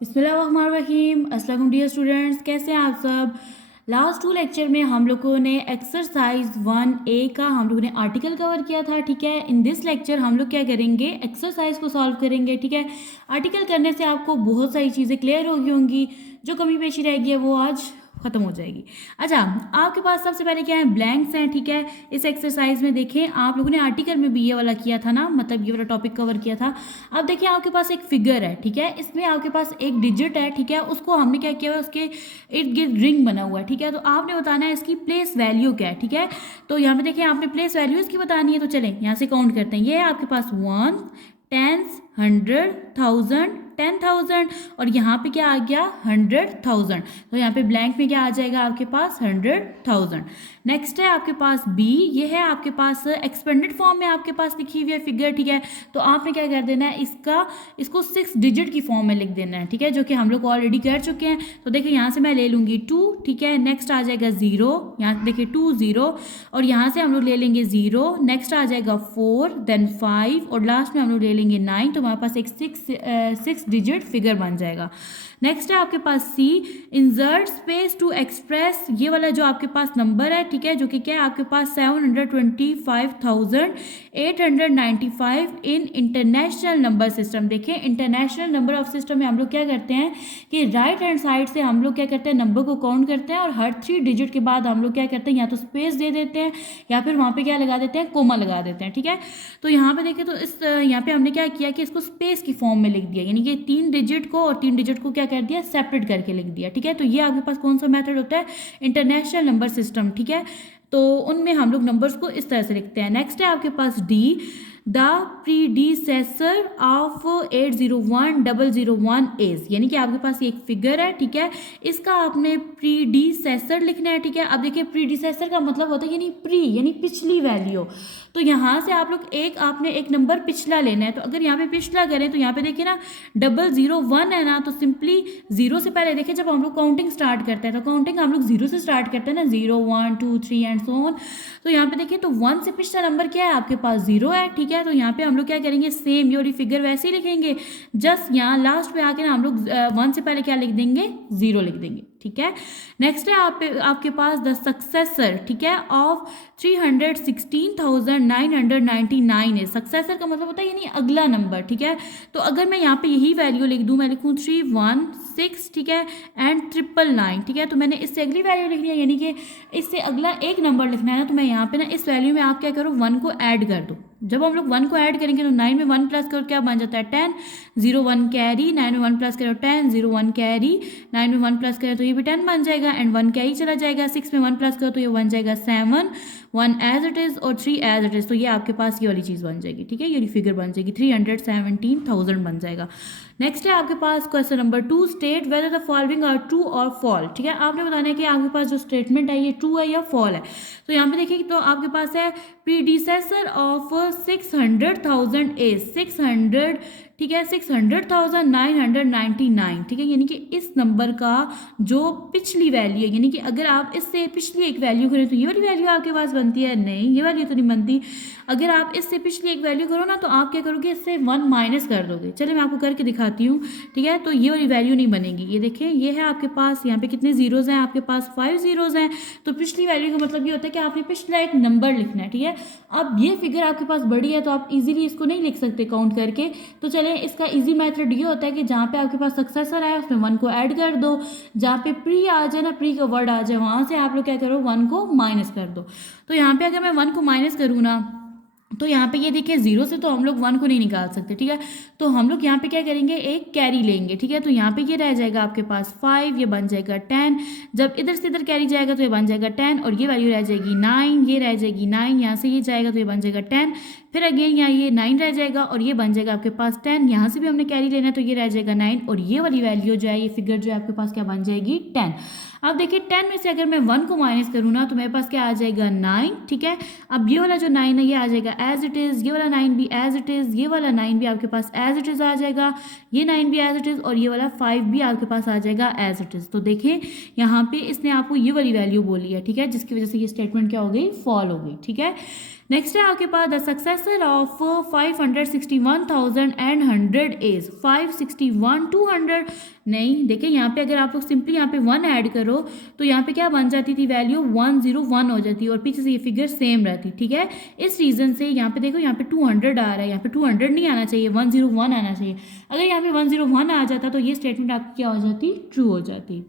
बिस्मिल्लाहिर्रहमानिर्रहीम। अस्सलाम dear students, कैसे हैं आप सब। लास्ट 2 लेक्चर में हम लोगों ने एक्सरसाइज 1A का हम लोगों ने आर्टिकल कवर किया था। ठीक है, इन दिस लेक्चर हम लोग क्या करेंगे, एक्सरसाइज को सॉल्व करेंगे। ठीक है, आर्टिकल करने से आपको बहुत सारी चीज़ें क्लियर हो गई होंगी, जो कमी पेशी रह गई है वो आज खत्म हो जाएगी। अच्छा, आपके पास सबसे पहले क्या है, ब्लैंक्स हैं। ठीक है, इस एक्सरसाइज में देखें, आप लोगों ने आर्टिकल में भी ये वाला किया था ना, मतलब ये वाला टॉपिक कवर किया था। अब देखिए, आपके पास एक फिगर है। ठीक है, इसमें आपके पास एक डिजिट है। ठीक है, उसको हमने क्या किया है, उसके इर्द गिर्द रिंग बना हुआ है। ठीक है, तो आपने बताना है इसकी प्लेस वैल्यू क्या है। ठीक है, तो यहाँ पे देखिए, आपने प्लेस वैल्यू इसकी बतानी है। तो चलें यहाँ से काउंट करते हैं। ये है आपके पास 1, 10, 100, 1000, 10,000 और यहाँ पे क्या आ गया, 100,000। तो यहाँ पे ब्लैंक में क्या आ जाएगा आपके पास, 100,000। नेक्स्ट है आपके पास बी, ये है आपके पास एक्सपेंडेड फॉर्म में आपके पास लिखी हुई है फिगर। ठीक है, तो आपने क्या कर देना है, इसको 6 डिजिट की फॉर्म में लिख देना है। ठीक है, जो कि हम लोग ऑलरेडी कर चुके हैं। तो देखिए, यहाँ से मैं ले लूँगी 2। ठीक है, नेक्स्ट आ जाएगा 0, यहाँ देखिए 2 0 और यहाँ से हम लोग ले लेंगे 0। नेक्स्ट आ जाएगा 4, देन 5 और लास्ट में हम लोग ले लेंगे 9। तो हमारे पास एक 6 डिजिट फिगर बन जाएगा। नेक्स्ट है आपके पास सी, इंसर्ट स्पेस टू एक्सप्रेस, ये वाला जो आपके पास नंबर है। ठीक है, जो कि क्या है आपके पास 725,895 इन इंटरनेशनल नंबर सिस्टम। देखिए, इंटरनेशनल नंबर ऑफ सिस्टम में हम लोग क्या करते हैं कि राइट हैंड साइड से हम लोग क्या करते हैं, नंबर को काउंट करते हैं और हर 3 डिजिट के बाद हम लोग क्या करते हैं, या तो स्पेस दे देते हैं या फिर वहाँ पे क्या लगा देते हैं, कोमा लगा देते हैं। ठीक है, तो यहाँ पे देखिए, तो इस यहाँ पे हमने क्या किया कि इसको स्पेस की फॉर्म में लिख दिया, यानी कि 3 डिजिट को और 3 डिजिट को क्या कर दिया, सेपरेट करके लिख दिया। ठीक है, तो ये आपके पास कौन सा मेथड होता है, इंटरनेशनल नंबर सिस्टम। ठीक है, तो उनमें हम लोग नंबर्स को इस तरह से लिखते हैं। नेक्स्ट है आपके पास D, the predecessor of 801001 is, यानी कि आपके पास एक फिगर है। ठीक है, इसका आपने प्रीडिसेसर लिखना है। ठीक है, अब देखिए, प्रीडिसेसर का मतलब होता है यानी प्री, यानी पिछली वैल्यू। तो यहाँ से आप लोग आपने एक नंबर पिछला लेना है। तो अगर यहाँ पे पिछला करें तो यहाँ पे देखिए ना, 001 है ना, तो सिंपली 0 से पहले देखिए, जब हम लोग काउंटिंग स्टार्ट करते हैं तो काउंटिंग हम लोग 0 से स्टार्ट करते हैं ना, 0 1 2 3 एंड सो ऑन। तो यहाँ पे देखिए, तो 1 से पिछला नंबर क्या है आपके पास, 0 है। ठीक है, तो यहाँ पे हम लोग क्या करेंगे, सेम ये वाली फिगर वैसे ही लिखेंगे, जस्ट यहाँ लास्ट में आके ना हम लोग 1 से पहले क्या लिख देंगे, 0 लिख देंगे। ठीक है, नेक्स्ट है आपके पास द सक्सेसर, ठीक है, ऑफ 316,999 है। सक्सेसर का मतलब होता है यानी अगला नंबर। ठीक है, तो अगर मैं यहाँ पे यही वैल्यू लिख दूँ, मैं लिखूँ 316, ठीक है, एंड 999। ठीक है, तो मैंने इससे अगली वैल्यू लिखनी है, यानी कि इससे अगला एक नंबर लिखना है ना, तो मैं यहाँ पे ना इस वैल्यू में आप क्या करो, 1 को ऐड कर दो। जब हम लोग 1 को ऐड करेंगे तो 9 में 1 प्लस करो क्या बन जाता है, 10, 0 1 कैरी, 9 में 1 प्लस करो 10, 0 1 कैरी, 9 में 1 प्लस करो तो ये भी 10 बन जाएगा, एंड 1 कैरी चला जाएगा, 6 में 1 प्लस करो तो ये बन जाएगा 7, 1 एज इट इज़ और 3 एज इट इज़। तो ये आपके पास ये वाली चीज़ बन जाएगी। ठीक है, ये फिगर बन जाएगी, 317,000 बन जाएगा। नेक्स्ट है आपके पास question number 2, state whether the following are true और फॉल। ठीक है, आपने बताना है कि आपके पास जो स्टेटमेंट है ये ट्रू है या फॉल है। तो यहाँ पे देखिए, तो आपके पास है प्रीडिसेसर ऑफ 600,000 इज 600, ठीक है, 600,999। ठीक है, यानी कि इस नंबर का जो पिछली वैल्यू है, यानी कि अगर आप इससे पिछली एक वैल्यू करें तो ये वाली वैल्यू आपके पास बनती है, नहीं ये वैल्यू तो नहीं बनती। अगर आप इससे पिछली एक वैल्यू करो ना, तो आप क्या करोगे, इससे 1 माइनस कर दोगे। चलिए मैं आपको करके दिखाती हूँ। ठीक है, तो ये वाली वैल्यू नहीं बनेगी। ये देखें, ये है आपके पास, यहाँ पे कितने जीरोज हैं, आपके पास 5 जीरोज हैं। तो पिछली वैल्यू का मतलब ये होता है कि आपने पिछला एक नंबर लिखना है। ठीक है, अब ये फिगर आपके पास बड़ी है तो आप इजीली इसको नहीं लिख सकते काउंट करके। तो चलें, इसका इजी मेथड ये होता है कि जहाँ पे आपके पास सक्सेसर है उसमें 1 को ऐड कर दो, जहाँ पे प्री आ जाए ना, प्री का वर्ड आ जाए, वहाँ से आप लोग क्या करो, 1 को माइनस कर दो। तो यहाँ पे अगर मैं 1 को माइनस करूँ ना, तो यहाँ पे ये देखिए 0 से तो हम लोग 1 को नहीं निकाल सकते। ठीक है, तो हम लोग यहाँ पे क्या करेंगे, एक कैरी लेंगे। ठीक है, तो यहाँ पे ये रह जाएगा आपके पास 5, ये बन जाएगा 10, जब इधर से इधर कैरी जाएगा तो ये बन जाएगा 10, और ये वैल्यू रह जाएगी 9, ये रह जाएगी 9, यहाँ से ये जाएगा तो ये बन जाएगा 10, फिर अगेन यहाँ ये 9 रह जाएगा और ये बन जाएगा आपके पास 10, यहाँ से भी हमने कैरी लेना है तो ये रह जाएगा 9, और ये वाली वैल्यू जो है, ये फिगर जो है आपके पास क्या बन जाएगी, 10। अब देखिए, 10 में से अगर मैं 1 को माइनस करूँ ना, तो मेरे पास क्या आ जाएगा, 9। ठीक है, अब ये वाला जो 9 है ये आ जाएगा एज इट इज़, ये वाला 9 भी एज इट इज़, ये वाला 9 भी आपके पास एज इट इज़ आ जाएगा, ये 9 भी एज इट इज़, और ये वाला 5 भी आपके पास आ जाएगा एज इट इज़। तो देखिए, यहाँ पे इसने आपको ये वाली वैल्यू बोली है। ठीक है, जिसकी वजह से ये स्टेटमेंट क्या हो गई, फॉल हो गई। ठीक है, नेक्स्ट है आपके पास द सक्सेसर ऑफ 561,100 इज 561 200। नहीं, देखिए यहाँ पे अगर आप लोग सिंपली यहाँ पे 1 ऐड करो तो यहाँ पे क्या बन जाती थी, वैल्यू 101 हो जाती और पीछे से ये फिगर सेम रहती, ठीक है। इस रीज़न से यहाँ पे देखो यहाँ पे 200 आ रहा है, यहाँ पे 200 नहीं आना चाहिए, 101 आना चाहिए। अगर यहाँ पे 101 आ जाता तो ये स्टेटमेंट आपकी क्या हो जाती, ट्रू हो जाती।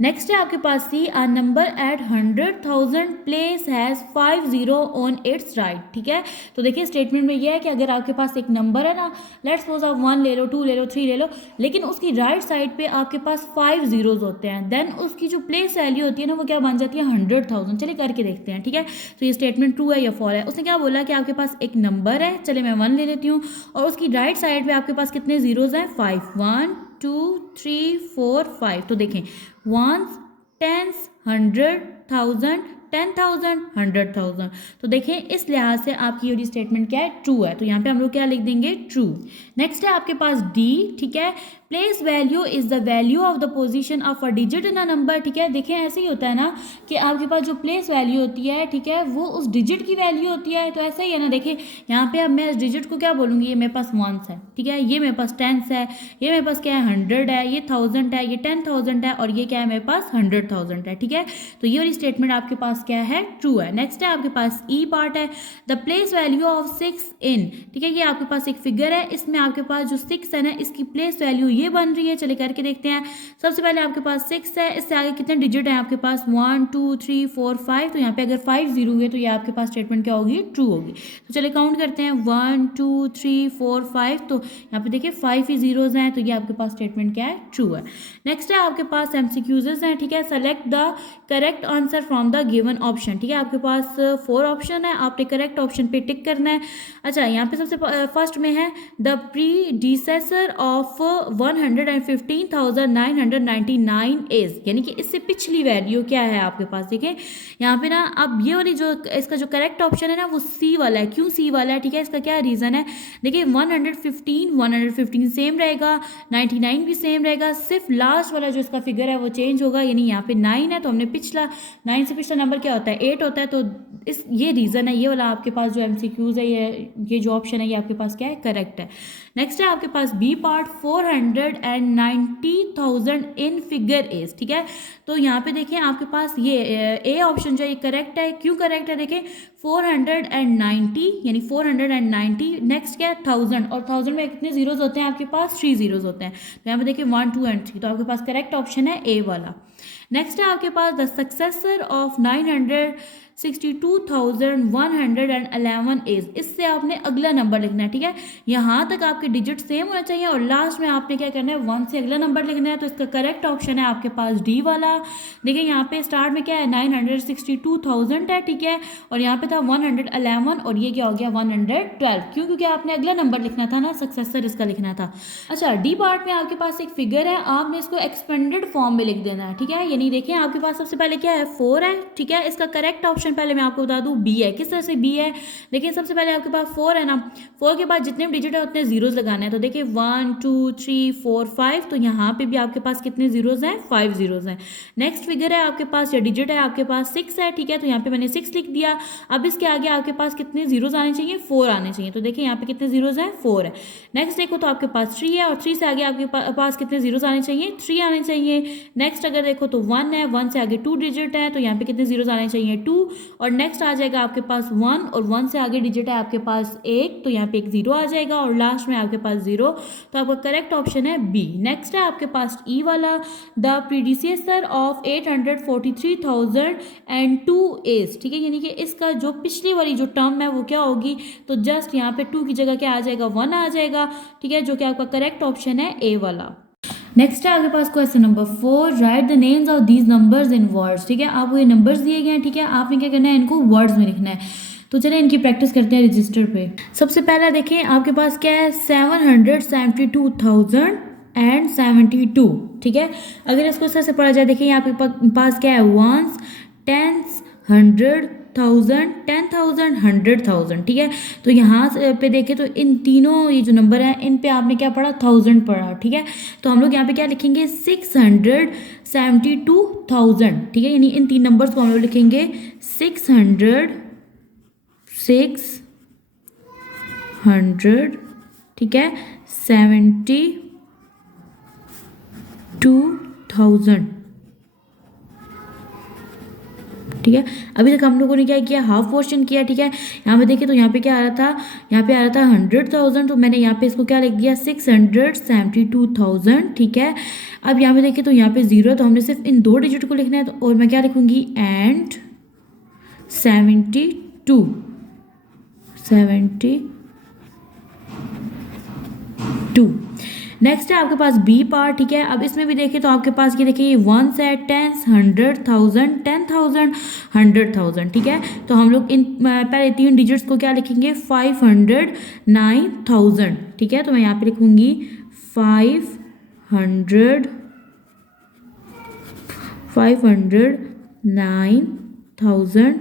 नेक्स्ट है आपके पास C, a number at 100,000 place has 50 on its right, ठीक है। तो देखिए स्टेटमेंट में ये है कि अगर आपके पास एक नंबर है ना, लेट्स सपोज आप 1 ले लो, 2 ले लो, 3 ले लो, लेकिन उसकी राइट साइड पे आपके पास 5 zeros होते हैं, देन उसकी जो प्लेस वैल्यू होती है ना वो क्या बन जाती है, 100,000। चलिए करके देखते हैं, ठीक है। तो ये स्टेटमेंट ट्रू है या फॉल्स है। उसने क्या बोला कि आपके पास एक नंबर है, चले मैं 1 ले लेती हूँ, और उसकी राइट साइड पे आपके पास कितने जीरोज हैं, 5, 1 2 3 4 5। तो देखें 1s 10s 100,000 10,000 100,000। तो देखें इस लिहाज से आपकी ये स्टेटमेंट क्या है, ट्रू है। तो यहाँ पे हम लोग क्या लिख देंगे, ट्रू। नेक्स्ट है आपके पास डी, ठीक है। Place value is the value of the position of a digit in a number, ठीक है। देखें ऐसे ही होता है ना कि आपके पास जो प्लेस वैल्यू होती है, ठीक है, वो उस डिजिट की वैल्यू होती है। तो ऐसा ही है ना, देखें यहाँ पे अब मैं इस डिजिट को क्या बोलूँगी, ये मेरे पास 1s है, ठीक है, ये मेरे पास 10s है, ये मेरे पास क्या है 100 है, ये 1000 है, ये 10,000 है, और ये क्या है मेरे पास 100,000 है, ठीक है। तो ये वाली स्टेटमेंट आपके पास क्या है, ट्रू है। नेक्स्ट है आपके पास ई पार्ट है, द प्लेस वैल्यू ऑफ 6 इन, ठीक है। ये आपके पास एक फिगर है, इसमें आपके पास जो 6 है ना, इसकी प्लेस वैल्यू ये बन रही है। चले करके देखते हैं। सबसे पहले आपके पास 6 है, इससे आगे कितने डिजिट हैं आपके पास, 1 2 3 4 5। तो यहाँ पे अगर 5 0 हुए तो ये आपके पास स्टेटमेंट क्या होगी, ट्रू होगी। तो चले काउंट करते हैं, 1 2 3 4 5। तो यहाँ पे देखिए 5 ही जीरोज हैं, तो ये आपके पास स्टेटमेंट क्या है, ट्रू है। नेक्स्ट है आपके पास एमसीक्यूज हैं, ठीक है। Select the correct answer from the given option, ठीक है। आपके पास 4 ऑप्शन है, आपने करेक्ट ऑप्शन पे टिक करना है। अच्छा, यहाँ पे सबसे फर्स्ट में है द प्रीडिसेसर ऑफ 115,999 इज, यानी कि इससे पिछली वैल्यू क्या है आपके पास। देखें यहाँ पे ना, अब ये वाली जो इसका जो करेक्ट ऑप्शन है ना वो सी वाला है। क्यों सी वाला है, ठीक है, इसका क्या रीज़न है। देखिए 115 सेम रहेगा, 99 भी सेम रहेगा, सिर्फ लास्ट वाला जो इसका फिगर है वो चेंज होगा। यानी यहाँ पे 9 है तो हमने पिछला 9 से पिछला नंबर क्या होता है, 8 होता है। तो इस ये रीज़न है, ये वाला आपके पास जो एमसीक्यूज है, ये जो ऑप्शन है ये आपके पास क्या है, करेक्ट है। नेक्स्ट है आपके पास B part, 490,000 in figure is, ठीक है। तो यहाँ पे देखें आपके पास ये ए ऑप्शन जो है ये करेक्ट है। क्यों करेक्ट है, देखें 490 यानी 490, नेक्स्ट क्या है 1000, और 1000 में कितने जीरोज होते हैं आपके पास, 3 जीरोज होते हैं। तो यहाँ पे देखिए 1 2 एंड 3, तो आपके पास करेक्ट ऑप्शन है ए वाला। नेक्स्ट है आपके पास द सक्सेसर ऑफ 962,111 इज, इससे आपने अगला नंबर लिखना है, ठीक है। यहाँ तक आपके डिजिट सेम होना चाहिए और लास्ट में आपने क्या करना है, 1 से अगला नंबर लिखना है। तो इसका करेक्ट ऑप्शन है आपके पास डी वाला। देखिए यहाँ पे स्टार्ट में क्या है, 962,000 है, ठीक है, और यहाँ पे था 111 और ये क्या हो गया 112। क्यों, क्योंकि आपने अगला नंबर लिखना था ना, सक्सेसर इसका लिखना था। अच्छा, डी पार्ट में आपके पास एक फिगर है, आपने इसको एक्सपेंडेड फॉर्म में लिख देना है, ठीक है। यानी देखिए आपके पास सबसे पहले क्या है, 4 है, ठीक है। इसका करेक्ट ऑप्शन पहले मैं आपको बता दूं बी है। किस तरह से बी है, देखिए सबसे पहले आपके पास 4 है ना, 4 के बाद जितने भी डिजिट है उतने जीरोज लगाने हैं। तो देखिए 1 2 3 4 5, तो यहाँ पे भी आपके पास कितने जीरोज हैं, 5 जीरोज हैं। नेक्स्ट फिगर है आपके पास, या डिजिट है आपके पास 6 है, ठीक है। तो यहाँ पे मैंने 6 लिख दिया। अब इसके आगे आपके पास कितने जीरोज आने चाहिए, 4 आने चाहिए। तो देखिए यहाँ पे कितने जीरोज हैं, 4 है। नेक्स्ट देखो तो आपके पास 3 है, और 3 से आगे आपके पास कितने जीरोज आने चाहिए, 3 आने चाहिए। नेक्स्ट अगर देखो तो 1 है, 1 से आगे 2 डिजिट है, तो यहाँ पे कितने जीरोज आने चाहिए, 2। और नेक्स्ट आ जाएगा आपके पास 1, और 1 से आगे डिजिट है आपके पास 1, तो यहाँ पे एक 0 आ जाएगा, और लास्ट में आपके पास 0। तो आपका करेक्ट ऑप्शन है बी। नेक्स्ट है आपके पास ई वाला, द प्रीडिसेसर ऑफ 843,002 इज, ठीक है। यानी कि इसका जो पिछली वाली जो टर्म है वो क्या होगी, तो जस्ट यहाँ पे 2 की जगह क्या आ जाएगा, 1 आ जाएगा, ठीक है, जो कि आपका करेक्ट ऑप्शन है ए वाला। नेक्स्ट है आपके पास question number 4, write the names of these numbers in words, ठीक है। आपको ये नंबर्स दिए गए हैं, ठीक है, आपने क्या करना है, इनको वर्ड्स में लिखना है। तो चलिए इनकी प्रैक्टिस करते हैं रजिस्टर पे। सबसे पहला देखें आपके पास क्या है, 772,072, ठीक है। अगर इसको इस तरह से पढ़ा जाए, देखिए यहाँ पे पास क्या है, 1s 10s 100,000 10,000 100,000, ठीक है। तो यहाँ पे देखें तो इन तीनों ये जो नंबर है इन पे आपने क्या पढ़ा, 1000 पढ़ा, ठीक है। तो हम लोग यहाँ पे क्या लिखेंगे, 672,000, ठीक है। यानी इन 3 नंबर्स को हम लोग लिखेंगे 672,000, 600, ठीक है, 72,000, ठीक है। अभी तक हम लोगों ने क्या किया, हाफ पोर्शन किया, ठीक है। यहाँ पे देखिए तो यहाँ पे क्या आ रहा था, यहाँ पे आ रहा था 100,000, तो मैंने यहाँ पे इसको क्या लिख दिया 672,000, ठीक है। अब यहाँ पे देखिए तो यहाँ पे 0 है, तो हमने सिर्फ इन 2 डिजिट को लिखना है, तो और मैं क्या लिखूंगी एंड 72। नेक्स्ट है आपके पास बी पार्ट, ठीक है। अब इसमें भी देखें तो आपके पास ये देखिए 1 है, 10, 100,000, 10,000, 100,000, ठीक है। तो हम लोग इन पहले 3 डिजिट्स को क्या लिखेंगे 509,000, ठीक है। तो मैं यहाँ पे लिखूंगी 509,000,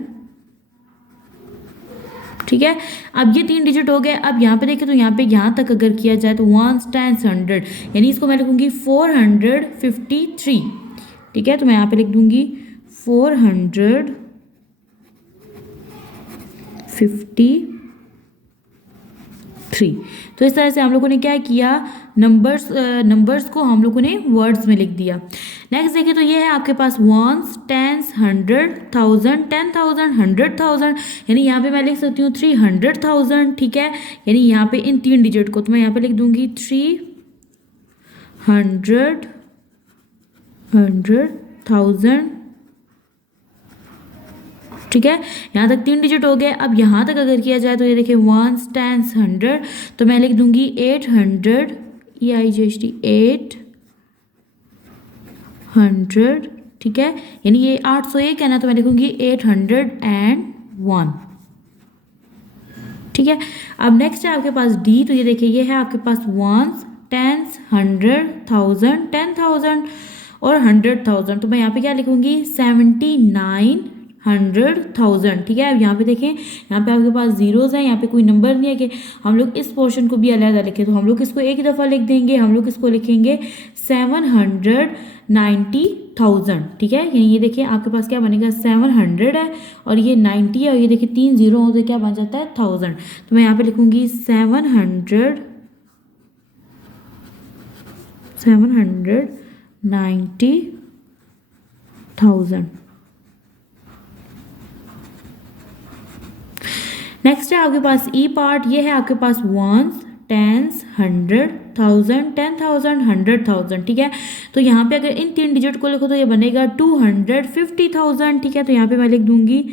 ठीक है। अब ये 3 डिजिट हो गए। अब यहाँ पे देखें तो यहाँ पे यहाँ तक अगर किया जाए तो 1, 10, 100, यानी इसको मैं लिखूंगी 453, ठीक है। तो मैं यहाँ पे लिख दूंगी 453। तो इस तरह से हम लोगों ने क्या किया, नंबर्स को हम लोगों ने वर्ड्स में लिख दिया। नेक्स्ट देखिए तो ये है आपके पास 1s, 10s, 100,000, 10,000, 100,000, यानी यहाँ पे मैं लिख सकती हूँ 300,000, ठीक है। यानी यहाँ पे इन 3 डिजिट को तो मैं यहाँ पे लिख दूंगी 300,000, ठीक है। यहाँ तक 3 डिजिट हो गए। अब यहाँ तक अगर किया जाए तो ये देखिए 1s, 10s, 100, तो मैं लिख दूंगी 800, EIGHT, 800, ठीक है। यानी ये 801 है ना, तो मैं लिखूंगी 801, ठीक है। अब नेक्स्ट है आपके पास डी, तो ये देखिए ये है आपके पास 1s, 10s, 100,000, 10,000 और 100,000, तो मैं यहाँ पे क्या लिखूंगी 79,100,000, ठीक है। अब यहाँ पे देखें, यहाँ पे आपके पास जीरोस हैं, यहाँ पे कोई नंबर नहीं है कि हम लोग इस पोर्शन को भी अलग लिखें, तो हम लोग इसको एक ही दफ़ा लिख देंगे, हम लोग इसको लिखेंगे 790,000, ठीक है। यानी ये देखिए आपके पास क्या बनेगा 700 है और ये 90 है और ये देखिए 3 जीरो हो तो क्या बन जाता है 1000, तो मैं यहाँ पे लिखूंगी 790,000। नेक्स्ट है आपके पास ई पार्ट, ये है आपके पास 1s, 10s, 100,000, 10,000, 100,000, ठीक है। तो यहाँ पे अगर इन 3 डिजिट को लिखो तो ये बनेगा 250,000, ठीक है। तो यहाँ पे मैं लिख दूंगी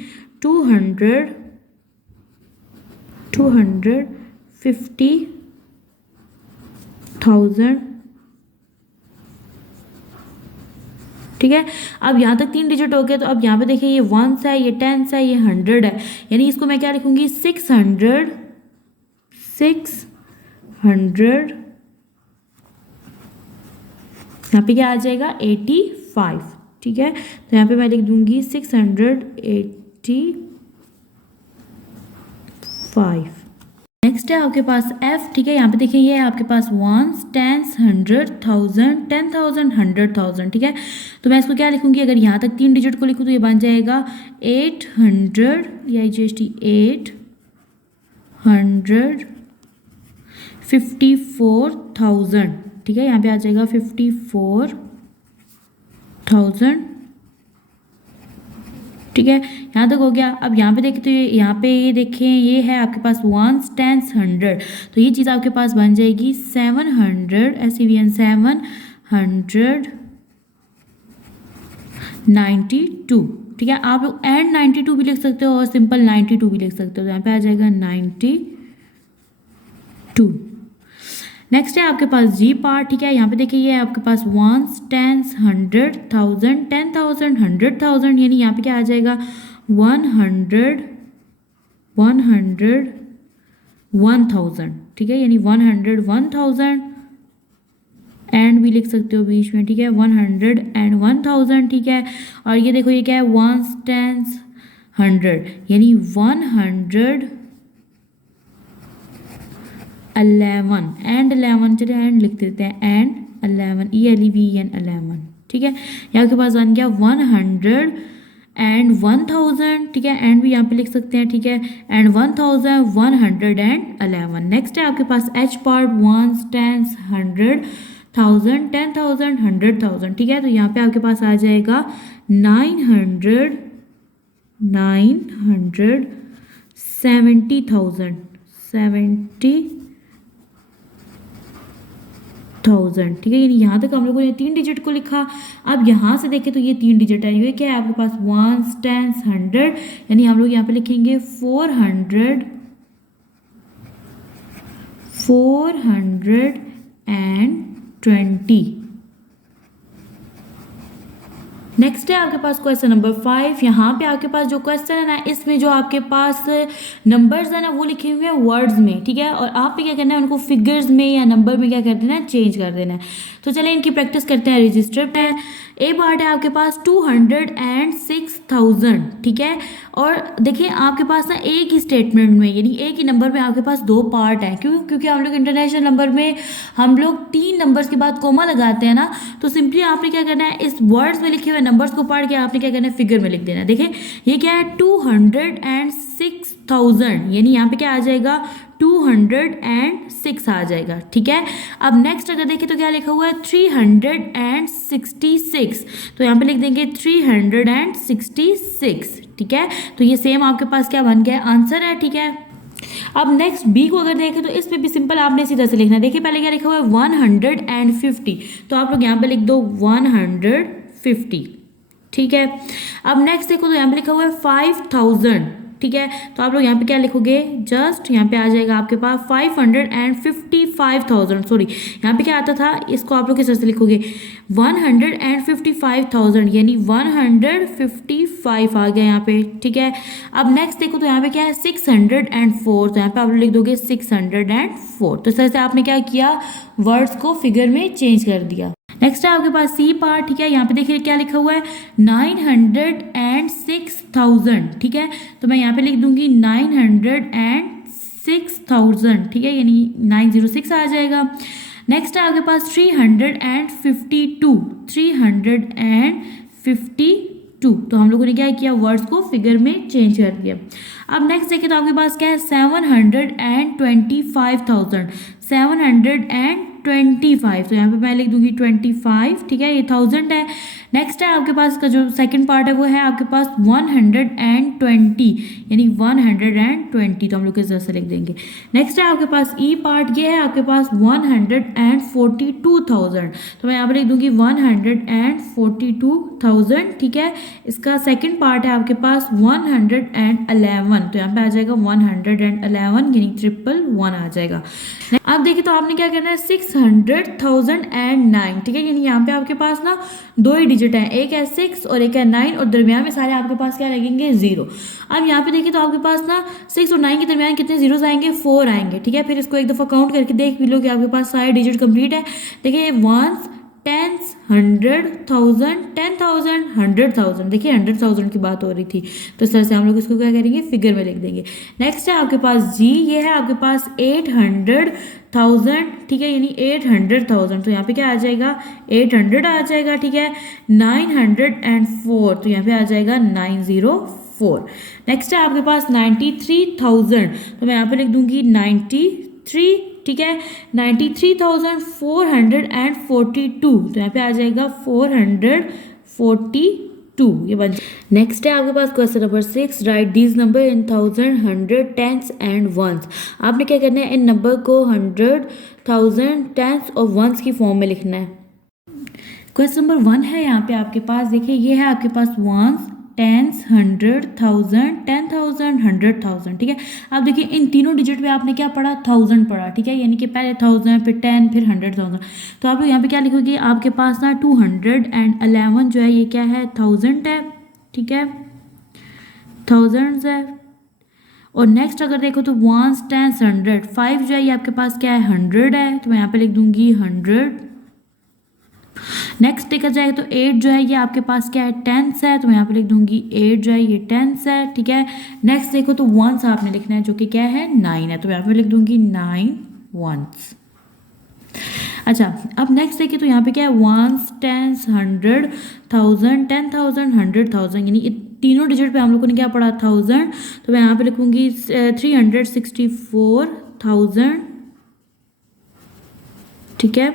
250,000, ठीक है। अब यहाँ तक 3 डिजिट हो गए। तो अब यहाँ पे देखिए ये 1s है, ये 10s है, ये 100 है, यानी इसको मैं क्या लिखूंगी 600, यहाँ पे क्या आ जाएगा 85, ठीक है। तो यहाँ पे मैं लिख दूंगी 685। नेक्स्ट है आपके पास F, ठीक है। यहाँ पे देखिए ये है आपके पास 1s, 10s, 100,000, 10,000, 100,000, ठीक है। तो मैं इसको क्या लिखूंगी, अगर यहाँ तक 3 डिजिट को लिखूँ तो ये बन जाएगा 800, EIGHT 854,000, ठीक है। यहाँ पे आ जाएगा 54,000, ठीक है। यहाँ तक हो गया। अब यहाँ पे देखें तो यहाँ पे ये देखें ये है आपके पास 1s, 10s, 100, तो ये चीज़ आपके पास बन जाएगी 700, SEVN 792, ठीक है। आप लोग एंड 92 भी लिख सकते हो और सिंपल 92 भी लिख सकते हो, तो यहाँ पे आ जाएगा 92। नेक्स्ट है आपके पास जी पार्ट, ठीक है। यहाँ पे देखिए ये है आपके पास 1s, 10s, 100,000, 10,000, 100,000, यानी यहाँ पे क्या आ जाएगा 100,000, ठीक है। यानी 101,000 एंड भी लिख सकते हो बीच में, ठीक है, 101,000, ठीक है। और ये देखो ये क्या है 1s, 10s, 100, यानी 111 एंड 11, चलिए एंड लिख देते हैं, एंड 11, ELEVEN 11, ठीक है। यहाँ के पास बन गया एंड 1000, ठीक है, एंड भी यहाँ पे लिख सकते हैं, ठीक है, एंड 1111। नेक्स्ट है आपके पास एच पार्ट, वंस, टेंस, 100, 1000, 10,000, 100,000, ठीक है। तो यहाँ पे आपके पास आ जाएगा 900, 70,000, 70,000, ठीक है। यानी यहाँ तक हम लोगों ने 3 डिजिट को लिखा। अब यहाँ से देखें तो ये 3 डिजिट है, ये क्या है आपके पास, वंस, टेंस, 100, यानी हम लोग यहाँ पे लिखेंगे 420। नेक्स्ट है आपके पास क्वेश्चन नंबर 5। यहाँ पे आपके पास जो क्वेश्चन है ना, इसमें जो आपके पास नंबर्स है ना वो लिखे हुए हैं वर्ड्स में, ठीक है, और आप पे क्या करना है, उनको फिगर्स में या नंबर में क्या कर देना है, चेंज कर देना है। तो चलिए इनकी प्रैक्टिस करते हैं। रजिस्टर पे ए पार्ट है आपके पास 206,000, ठीक है, और देखिए आपके पास ना एक ही स्टेटमेंट में, यानी एक ही नंबर में आपके पास 2 पार्ट है। क्यों? क्योंकि हम लोग इंटरनेशनल नंबर में हम लोग 3 नंबर्स के बाद कोमा लगाते हैं ना, तो सिंपली आपने क्या करना है, इस वर्ड्स में लिखे हुए नंबर्स को पढ़ के आपने क्या करना है, फिगर में लिख देना है। देखिए ये क्या है, 206,000, यानी यहाँ पे क्या आ जाएगा, 206 आ जाएगा, ठीक है। अब नेक्स्ट अगर देखें तो क्या लिखा हुआ है, 366, तो यहाँ पे लिख देंगे 366, ठीक है। तो ये सेम आपके पास क्या बन गया, आंसर है, ठीक है। अब नेक्स्ट बी को अगर देखें तो इसमें भी सिंपल आपने सीधा से लिखना है। देखिए पहले क्या लिखा हुआ है, 150, तो आप लोग यहाँ पे लिख दो 150, ठीक है। अब नेक्स्ट देखो तो यहाँ पे लिखा हुआ है 5,000, ठीक है, तो आप लोग यहाँ पे क्या लिखोगे, जस्ट यहाँ पे आ जाएगा आपके पास 555,000, सॉरी यहाँ पे क्या आता था, इसको आप लोग किस तरह से लिखोगे, 155,000, यानी 155 आ गया यहाँ पे, ठीक है। अब नेक्स्ट देखो तो यहाँ पे क्या है, 604, तो यहाँ पे आप लोग लिख दोगे 604। तो इस तरह से आपने क्या किया, वर्ड्स को फिगर में चेंज कर दिया। नेक्स्ट है आपके पास सी पार्ट, ठीक है, यहाँ पे देखिए क्या लिखा हुआ है, 906,000, ठीक है, तो मैं यहाँ पे लिख दूंगी 906,000, ठीक है, यानी 906 आ जाएगा। नेक्स्ट है आपके पास 352, तो हम लोगों ने क्या किया, वर्ड्स को फिगर में चेंज कर दिया। अब नेक्स्ट देखें तो आपके पास क्या है, 725,000, 725, तो यहाँ पे मैं लिख दूंगी 25, ठीक है, ये 1000 है। नेक्स्ट है आपके पास का जो सेकंड पार्ट है वो है आपके पास 120, यानी 120, तो हम लोग इस तरह से लिख देंगे। नेक्स्ट है आपके पास ई पार्ट, ये है आपके पास 142,000, तो मैं यहाँ पे लिख दूंगी 142,000, ठीक है। इसका सेकंड पार्ट है आपके पास 111, तो यहाँ पे आ जाएगा 111, यानी 111 आ जाएगा। अब देखिए तो आपने क्या करना है, 600,009, ठीक है, यानी यहाँ पे आपके पास ना 2 ही डिजिट है, एक है 6 और एक है 9, और दरमियान में सारे आपके पास क्या लगेंगे, 0। अब यहाँ पे देखिए तो आपके पास ना 6 और 9 के दरमियान कितने जीरोस आएंगे, 4 आएंगे, ठीक है। फिर इसको एक दफ़ा काउंट करके देख भी लो कि आपके पास सारे डिजिट कंप्लीट है। देखिए वंस, टेंस, 100,000, 10,000, 100,000, देखिए 100,000 की बात हो रही थी, तो इस तरह से हम लोग इसको क्या करेंगे, फिगर में लिख देंगे। नेक्स्ट है आपके पास जी, ये है आपके पास 800,000, ठीक है, यानी 800,000, तो यहाँ पे क्या आ जाएगा, 800 आ जाएगा, ठीक है। 904, तो यहाँ पे आ जाएगा 904। नेक्स्ट है आपके पास 93,000, तो मैं यहाँ पे लिख दूंगी 93, ठीक है, 93,442, तो यहाँ पे आ जाएगा 442, ये बन। नेक्स्ट है आपके पास question number 6, write these number in 1000, 100, tens and ones. आपने क्या करना है, इन नंबर को 100, 1000, टेंस और वंस की फॉर्म में लिखना है। क्वेश्चन नंबर 1 है यहाँ पे आपके पास, देखिए ये है आपके पास वंस, टेंस, 100, 1000, 10,000, 100,000, ठीक है। अब देखिए इन तीनों डिजिट पे आपने क्या पढ़ा, 1000 पढ़ा, ठीक है, यानी कि पहले 1000, फिर 10, फिर 100,000। तो आप लोग यहाँ पे क्या लिखोगे, आपके पास ना 211 जो है ये क्या है, 1000 है, ठीक है, 1000 है। और नेक्स्ट अगर देखो तो वंस, टेंस, 100, 5 जो है ये आपके पास क्या है, 100 है, तो मैं यहाँ पे लिख दूंगी 100। नेक्स्ट देखा जाए तो 8 जो है ये आपके पास क्या है, टेंस है, तो मैं यहाँ पे लिख दूंगी 8 जो है ये टेंस है, ठीक है। नेक्स्ट देखो तो वंस आपने लिखना है जो कि क्या है, 9 है, तो मैं यहाँ पे लिख दूंगी 9 वंस। अच्छा अब नेक्स्ट देखिए तो यहाँ पे क्या है, वंस, टेंस, 100,000, 10,000, 100,000, यानी तीनों डिजिट पे हम लोगों ने क्या पढ़ा 1000, तो मैं यहाँ पे लिखूंगी 364,000, ठीक है।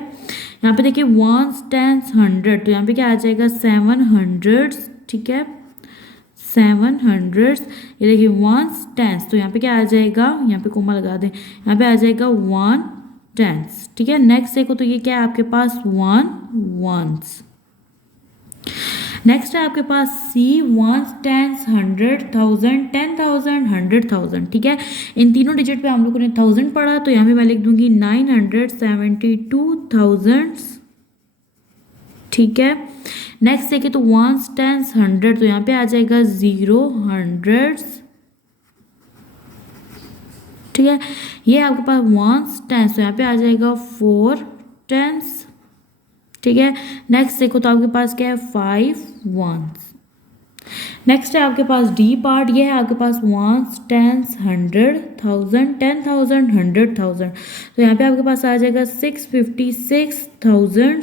यहाँ पे देखिए वंस टेंस 100, तो यहाँ पे क्या आ जाएगा 700, ठीक है 700। ये देखिए वंस टेंस, तो यहाँ पे क्या आ जाएगा, यहाँ पे कोमा लगा दें, यहाँ पे आ जाएगा 1 टेंस, ठीक है। नेक्स्ट देखो तो ये क्या है आपके पास 1 वंस। नेक्स्ट है आपके पास सी वंस टेंस 100,000 10,000 100,000, ठीक है। इन तीनों डिजिट पे हम लोगों ने 1000 पढ़ा, तो यहाँ पे मैं लिख दूंगी 972,000, ठीक है। नेक्स्ट देखिए तो वंस टेंस 100, तो यहाँ पे आ जाएगा 0 100, ठीक है। ये आपके पास वंस टेंस, तो यहाँ पे आ जाएगा 4 टेंस, ठीक है। नेक्स्ट देखो तो आपके पास क्या है 5 वंस। नेक्स्ट है आपके पास डी पार्ट, ये है आपके पास वंस टेंस 100,000 10,000 100,000, तो यहाँ पे आपके पास आ जाएगा 656,000,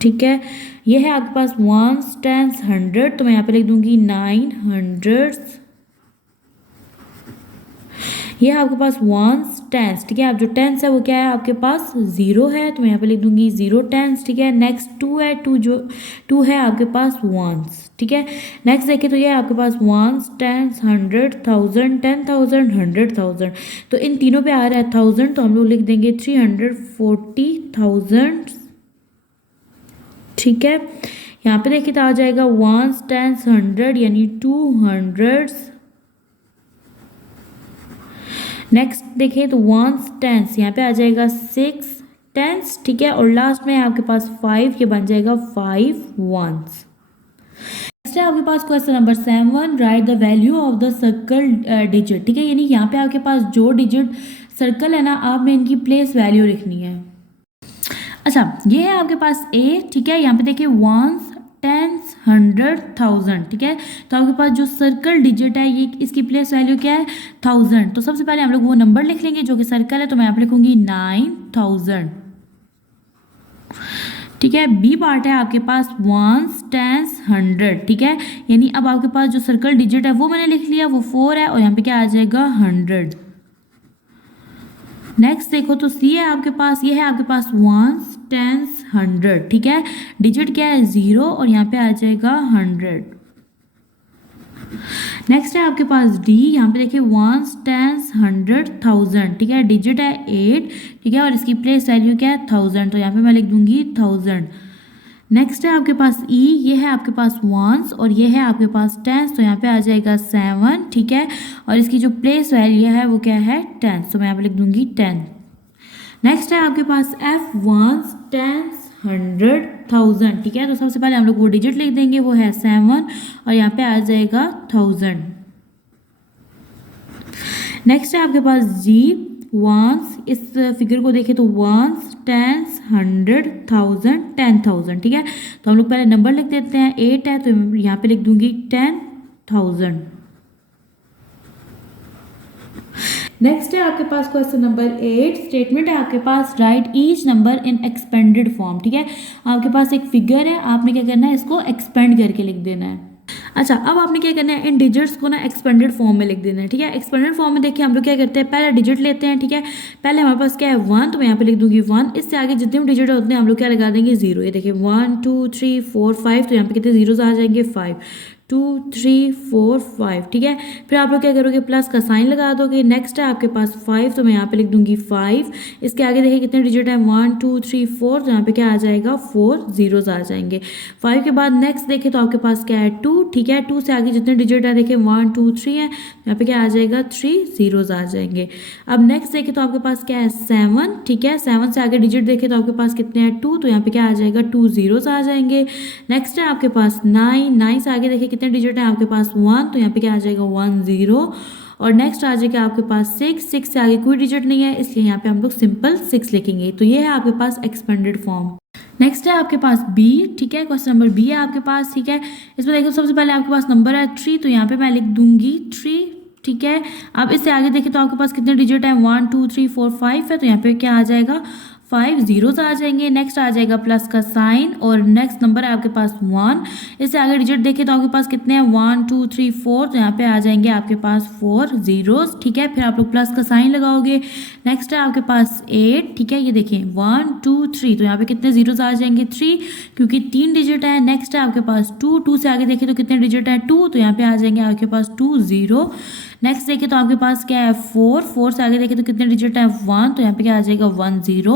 ठीक है। ये है आपके पास वंस टेंस 100, तो मैं यहाँ पे लिख दूंगी 900। ये है आपके पास वंस टेंस, ठीक है। अब जो टेंस है वो क्या है आपके पास 0 है, तो मैं यहाँ पे लिख दूंगी 0 टेंस, ठीक है। नेक्स्ट 2 है, 2 है आपके पास वंस, ठीक है। नेक्स्ट देखिए तो ये है आपके पास वंस टेंस 100,000 10,000 100,000, तो इन तीनों पे आ रहा है 1000, तो हम लोग लिख देंगे 340,000, ठीक है। यहाँ पे देखिए तो आ जाएगा वंस टेंस 100 यानी 200। नेक्स्ट देखिए तो वंस टेंस, यहाँ पे आ जाएगा 6 टेंस, ठीक है। और लास्ट में आपके पास 5, ये बन जाएगा 5 वंस। नेक्स्ट है आपके पास question number 7, write the value of the circle digit, ठीक है। यानी यहाँ पे आपके पास जो डिजिट सर्कल है ना, आपने इनकी प्लेस वैल्यू लिखनी है। अच्छा ये है आपके पास ए, ठीक है। यहाँ पे देखिए वंस टेंस 100,000, ठीक है। तो आपके पास जो सर्कल डिजिट है ये इसकी प्लेस वैल्यू क्या है 1000, तो सबसे पहले हम लोग वो नंबर लिख लेंगे जो कि सर्कल है, तो मैं यहाँ पे लिखूंगी 9000, ठीक है। बी पार्ट है आपके पास वंस टेंस 100, ठीक है। यानी अब आपके पास जो सर्कल डिजिट है वो मैंने लिख लिया, वो 4 है, और यहाँ पे क्या आ जाएगा 100। नेक्स्ट देखो तो सी है आपके पास, ये है आपके पास वंस टेंस 100, ठीक है। डिजिट क्या है 0, और यहाँ पे आ जाएगा 100। नेक्स्ट है आपके पास डी, यहाँ पे देखिए वंस टेंस 100,000, ठीक है। डिजिट है 8, ठीक है, और इसकी प्लेस वैल्यू क्या है 1000, तो यहाँ पे मैं लिख दूंगी 1000। नेक्स्ट है आपके पास ई, ये है आपके पास वंस, और ये है आपके पास टेंस, तो यहाँ पे आ जाएगा 7, ठीक है। और इसकी जो प्लेस वैल्यू है वो क्या है 10, तो मैं यहाँ पे लिख दूंगी 10। नेक्स्ट है आपके पास एफ वंस टेंस 100,000, ठीक है। तो सबसे पहले हम लोग वो डिजिट लिख देंगे, वो है 7, और यहाँ पे आ जाएगा 1000। नेक्स्ट है आपके पास जी वंस, इस फिगर को देखें तो वंस टेंस 100,000 10,000, ठीक है। तो हम लोग पहले नंबर लिख देते हैं, 8 है तो यहाँ पे लिख दूंगी 10,000। नेक्स्ट है आपके पास क्वेश्चन नंबर 8, स्टेटमेंट है आपके पास write each number in expanded form, ठीक है। आपके पास एक फिगर है, आपने क्या करना है इसको एक्सपेंड करके लिख देना है। अच्छा अब आपने क्या करना है, इन डिजिट्स को ना एक्सपेंडेड फॉर्म में लिख देना है, ठीक है। एक्सपेंडेड फॉर्म में देखिए हम लोग क्या करते हैं, पहला डिजिट लेते हैं, ठीक है। पहले हमारे पास क्या है 1, तो मैं यहाँ पे लिख दूंगी 1। इससे आगे जितने भी डिजिट होते हैं हम लोग क्या लगा देंगे 0। ये देखिए 1 2 3 4 5, तो यहाँ पे कितने जीरोस आ जाएंगे 5 2 3 4 5, ठीक है। फिर आप लोग क्या करोगे, प्लस का साइन लगा दोगे। नेक्स्ट है आपके पास 5, तो मैं यहाँ पे लिख दूंगी 5। इसके आगे देखिए कितने डिजिट है 1 2 3 4, तो यहाँ पे क्या आ जाएगा 4 जीरोस आ जाएंगे। 5 के बाद नेक्स्ट देखें तो आपके पास क्या है 2, ठीक है। 2 से आगे जितने डिजिट है देखिए 1 2 3 है, यहाँ पे क्या आ जाएगा 3 जीरोस आ जाएंगे। अब नेक्स्ट देखें तो आपके पास क्या है 7, ठीक है। 7 से आगे डिजिट देखें तो आपके पास कितने हैं 2, तो यहाँ पे क्या आ जाएगा 2 जीरोस आ जाएंगे। नेक्स्ट है आपके पास 9 से आगे देखिए कितने डिजिट है आपके पास 1, तो यहाँ पे क्या आ जाएगा 1 0। और नेक्स्ट आ जाएगा आपके पास 6 से आगे कोई डिजिट नहीं है, इसलिए यहाँ पे हम लोग सिंपल 6 लिखेंगे। तो ये है आपके पास एक्सपेंडेड फॉर्म। नेक्स्ट है आपके पास बी, ठीक है। क्वेश्चन नंबर बी है आपके पास, ठीक है। इसमें देखो सबसे पहले आपके पास नंबर है 3, तो यहाँ पे मैं लिख दूंगी 3, ठीक है। अब इससे आगे देखें तो आपके पास कितने डिजिट है 1 2 3 4 5 है, तो यहाँ पे क्या आ जाएगा 5 जीरोस आ जाएंगे। नेक्स्ट आ जाएगा प्लस का साइन और नेक्स्ट नंबर है आपके पास 1। इससे आगे डिजिट देखें तो आपके पास कितने हैं 1 2 3 4, तो यहाँ पे आ जाएंगे आपके पास 4 जीरोस। ठीक है, फिर आप लोग प्लस का साइन लगाओगे। नेक्स्ट है आपके पास 8। ठीक है, ये देखें 1 2 3, तो यहाँ पे कितने जीरोस आ जाएंगे 3, क्योंकि 3 डिजिट है। नेक्स्ट है आपके पास 2, 2 से आगे देखें तो कितने डिजिट है 2, तो यहाँ पे आ जाएंगे आपके पास 2 जीरो। नेक्स्ट देखें तो आपके पास क्या है 4, 4 से आगे देखें तो कितने डिजिट है 1, तो यहाँ पे क्या आ जाएगा 1 जीरो।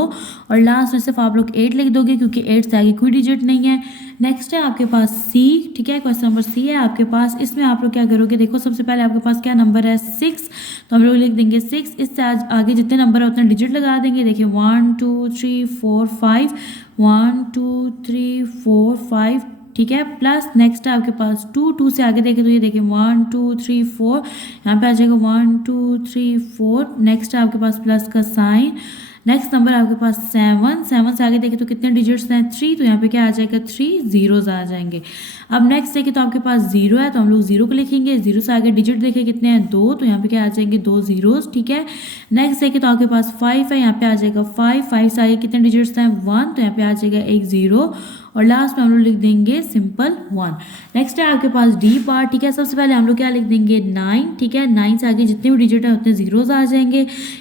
और लास्ट में सिर्फ आप लोग 8 लिख दोगे क्योंकि 8 से आगे कोई डिजिट नहीं है। नेक्स्ट है आपके पास सी। ठीक है, क्वेश्चन नंबर सी है आपके पास। इसमें आप लोग क्या करोगे, देखो सबसे पहले आपके पास क्या नंबर है 6, तो हम लोग लिख देंगे 6। इससे आगे जितने नंबर है उतने डिजिट लगा देंगे। देखिए 1 2 3 4 5, 1 2 3 4 5। ठीक है, प्लस नेक्स्ट है आपके पास 2, 2 से आगे देखें तो ये देखिए 1 2 3 4, यहाँ पे आ जाएगा 1 2 3 4। नेक्स्ट है आपके पास प्लस का साइन। नेक्स्ट नंबर है आपके पास 7, 7 से आगे देखें तो कितने डिजिट्स हैं 3, तो यहाँ पे क्या आ जाएगा 3 जीरोस आ जाएंगे। अब नेक्स्ट देखें तो आपके पास 0 है, तो हम लोग 0 को लिखेंगे। 0 से आगे डिजिट देखें कितने हैं 2, तो यहाँ पे क्या आ जाएंगे 2 जीरोस। ठीक है, नेक्स्ट देखें तो आपके पास 5 है, यहाँ पे आ जाएगा 5, 5 से आगे कितने डिजिट्स हैं 1, तो यहाँ पे आ जाएगा 1 जीरो। और लास्ट में हम लोग लिख देंगे सिंपल 1। नेक्स्ट है आपके पास डी पार्ट। ठीक है, सबसे पहले हम लोग क्या लिख देंगे 9। ठीक है, 9 से आगे जितने भी डिजिट है उतने जीरोस आ जाएंगे।